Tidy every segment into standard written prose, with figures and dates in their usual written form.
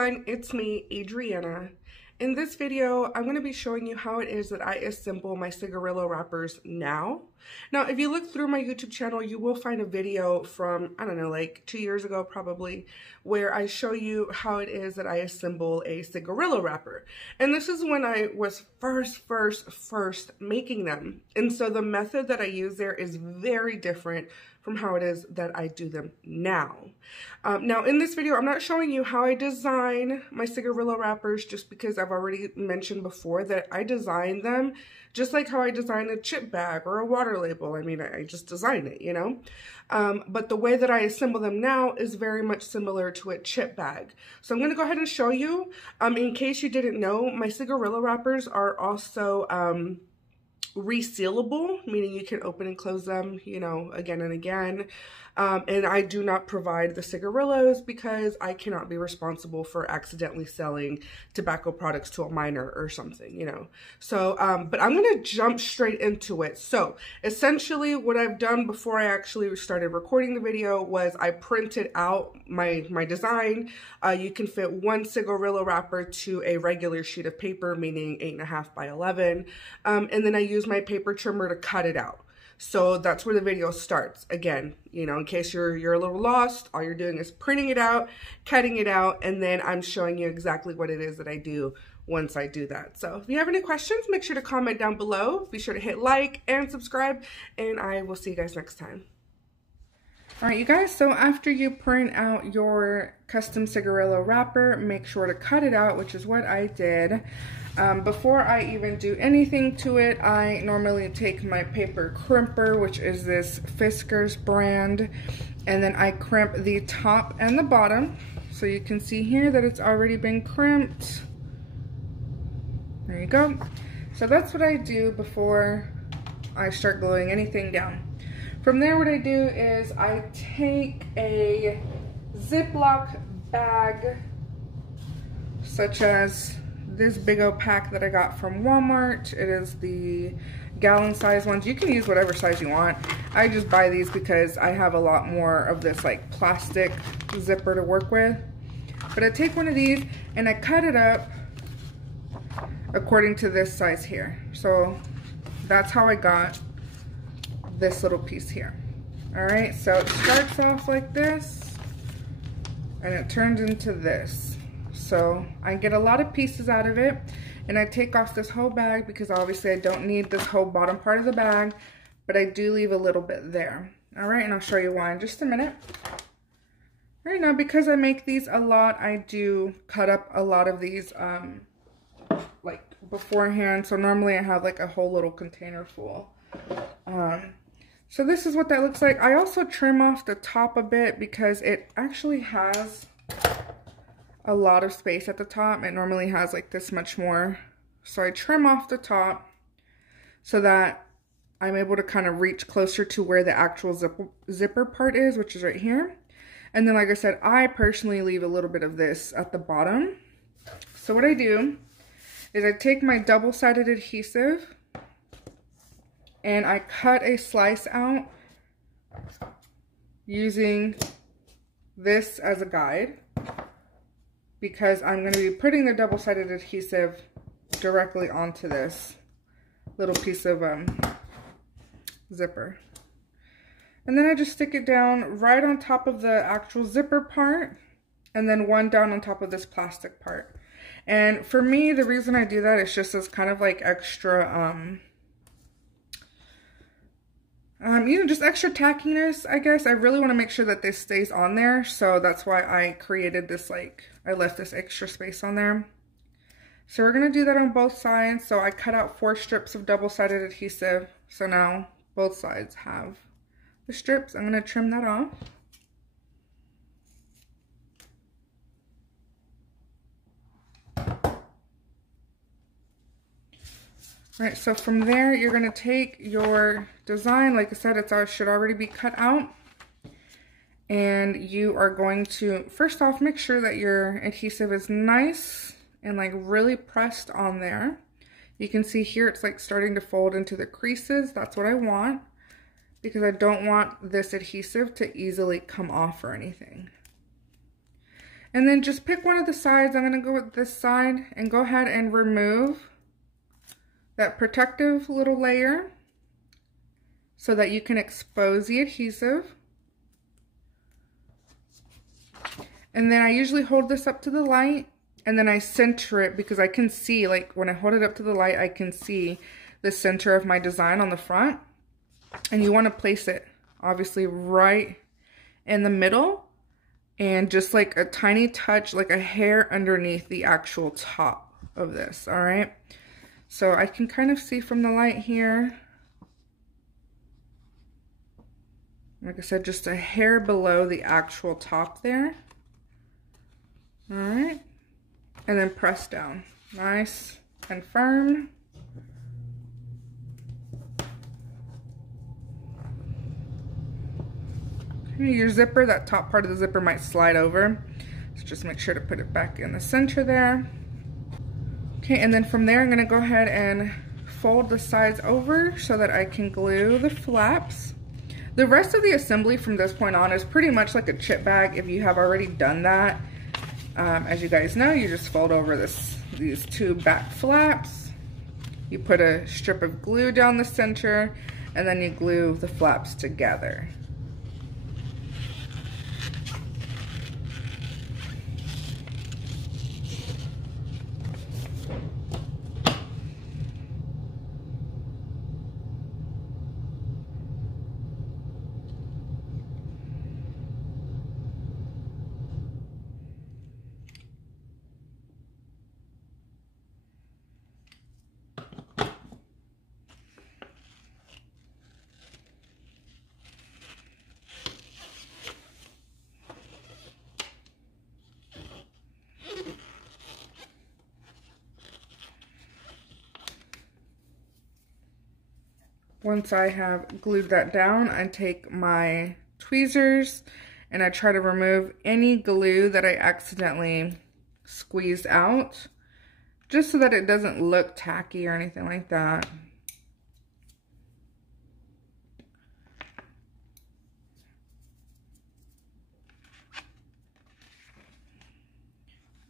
everyone, it's me, Adriana. In this video, I'm going to be showing you how it is that I assemble my cigarillo wrappers now. Now, if you look through my YouTube channel, you will find a video from, I don't know, like 2 years ago probably, where I show you how it is that I assemble a cigarillo wrapper. And this is when I was first making them. And so the method that I use there is very different from how it is that I do them now. Now in this video, I'm not showing you how I design my cigarillo wrappers just because I've already mentioned before that I design them just like how I design a chip bag or a water label. I mean, I just design it, you know? But the way that I assemble them now is very much similar to a chip bag. So I'm gonna go ahead and show you. In case you didn't know, my cigarillo wrappers are also resealable, meaning you can open and close them, you know, again and again. And I do not provide the cigarillos because I cannot be responsible for accidentally selling tobacco products to a minor or something, you know. So, but I'm going to jump straight into it. So essentially what I've done before I actually started recording the video was I printed out my design. You can fit one cigarillo wrapper to a regular sheet of paper, meaning 8.5 by 11. And then I use my paper trimmer to cut it out. So that's where the video starts. Again, you know, in case you're a little lost, all you're doing is printing it out, cutting it out, and then I'm showing you exactly what it is that I do once I do that. So if you have any questions, make sure to comment down below. Be sure to hit like and subscribe, and I will see you guys next time. All right, you guys, so after you print out your custom cigarillo wrapper, make sure to cut it out, which is what I did. Before I even do anything to it, I normally take my paper crimper, which is this Fiskars brand, and then I crimp the top and the bottom. So you can see here that it's already been crimped. There you go. So that's what I do before I start gluing anything down. From there, what I do is I take a Ziploc bag, such as this big old pack that I got from Walmart. It is the gallon size ones. You can use whatever size you want. I just buy these because I have a lot more of this like plastic zipper to work with. But I take one of these and I cut it up according to this size here. So that's how I got this little piece here. All right, so it starts off like this and it turns into this. So I get a lot of pieces out of it, and I take off this whole bag because obviously I don't need this whole bottom part of the bag, but I do leave a little bit there. All right, and I'll show you why in just a minute. All right, now because I make these a lot, I do cut up a lot of these like beforehand. So normally I have like a whole little container full. So this is what that looks like. I also trim off the top a bit because it actually has a lot of space at the top. It normally has like this much more. So I trim off the top so that I'm able to kind of reach closer to where the actual zipper part is, which is right here. And then, like I said, I personally leave a little bit of this at the bottom. So what I do is I take my double-sided adhesive and I cut a slice out using this as a guide, because I'm going to be putting the double-sided adhesive directly onto this little piece of zipper. And then I just stick it down right on top of the actual zipper part, and then one down on top of this plastic part. And for me, the reason I do that is just as kind of like extra, you know, just extra tackiness, I guess. I really want to make sure that this stays on there. So that's why I created this, like, I left this extra space on there. So we're going to do that on both sides. So I cut out 4 strips of double-sided adhesive. So now both sides have the strips. I'm going to trim that off. All right, so from there, you're going to take your design. Like I said, it should already be cut out. And you are going to, first off, make sure that your adhesive is nice and like really pressed on there. You can see here it's like starting to fold into the creases. That's what I want, because I don't want this adhesive to easily come off or anything. And then just pick one of the sides. I'm going to go with this side and go ahead and remove that protective little layer so that you can expose the adhesive. And then I usually hold this up to the light and then I center it because I can see, like when I hold it up to the light, I can see the center of my design on the front. And you want to place it obviously right in the middle and just like a tiny touch, like a hair underneath the actual top of this, all right? So I can kind of see from the light here. Like I said, just a hair below the actual top there. All right, and then press down, nice and firm. Okay, your zipper, that top part of the zipper might slide over, so just make sure to put it back in the center there. Okay, and then from there I'm gonna go ahead and fold the sides over so that I can glue the flaps. The rest of the assembly from this point on is pretty much like a chip bag if you have already done that. As you guys know, you just fold over these two back flaps. You put a strip of glue down the center, and then you glue the flaps together. Once I have glued that down, I take my tweezers and I try to remove any glue that I accidentally squeezed out, just so that it doesn't look tacky or anything like that.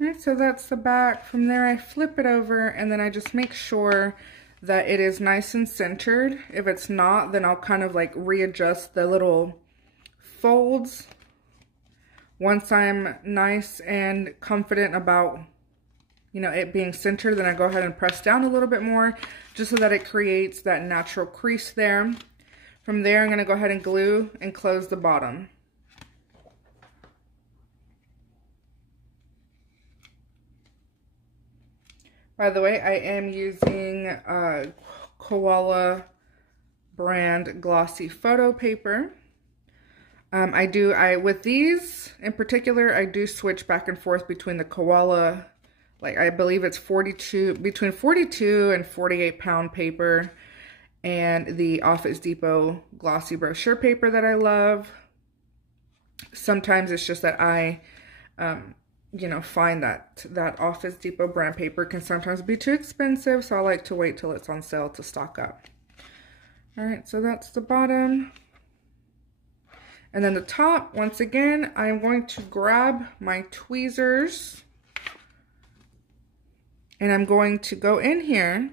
Alright, so that's the back. From there I flip it over and then I just make sure that it is nice and centered. If it's not, then I'll kind of like readjust the little folds. Once I'm nice and confident about, you know, it being centered, then I go ahead and press down a little bit more just so that it creates that natural crease there. From there, I'm gonna go ahead and glue and close the bottom. By the way, I am using Koala brand glossy photo paper. With these in particular, I do switch back and forth between the Koala, like I believe it's between 42 and 48 pound paper, and the Office Depot glossy brochure paper that I love. Sometimes it's just that I, you know, find that Office Depot brand paper can sometimes be too expensive, so I like to wait till it's on sale to stock up. All right, so that's the bottom. And then the top, once again, I'm going to grab my tweezers and I'm going to go in here. And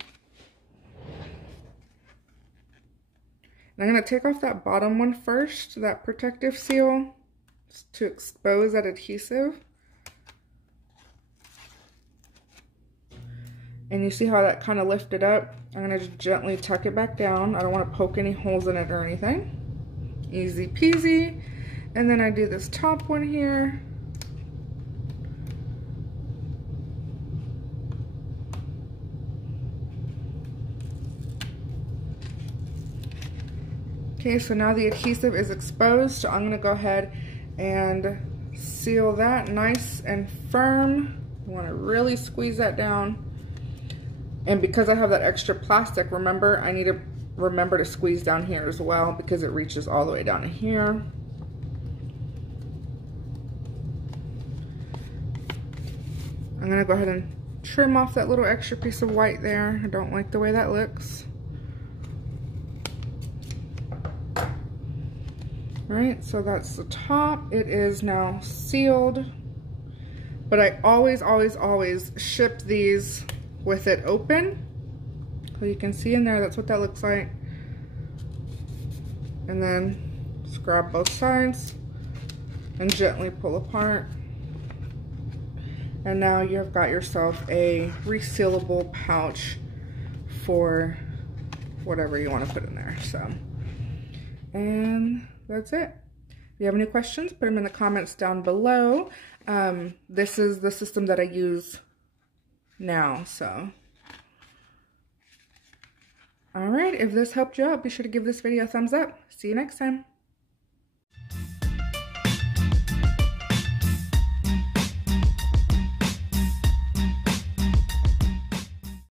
I'm going to take off that bottom one first, that protective seal, just to expose that adhesive. And you see how that kind of lifted up? I'm going to just gently tuck it back down. I don't want to poke any holes in it or anything. Easy peasy. And then I do this top one here. Okay, so now the adhesive is exposed, so I'm going to go ahead and seal that nice and firm. You want to really squeeze that down. And because I have that extra plastic, remember, I need to remember to squeeze down here as well because it reaches all the way down to here. I'm gonna go ahead and trim off that little extra piece of white there. I don't like the way that looks. All right, so that's the top. It is now sealed. But I always, always, always ship these with it open. So you can see in there, that's what that looks like. And then just grab both sides and gently pull apart. And now you've got yourself a resealable pouch for whatever you want to put in there. So, and that's it. If you have any questions, put them in the comments down below. This is the system that I use now, so. All right, if this helped you out, be sure to give this video a thumbs up. See you next time.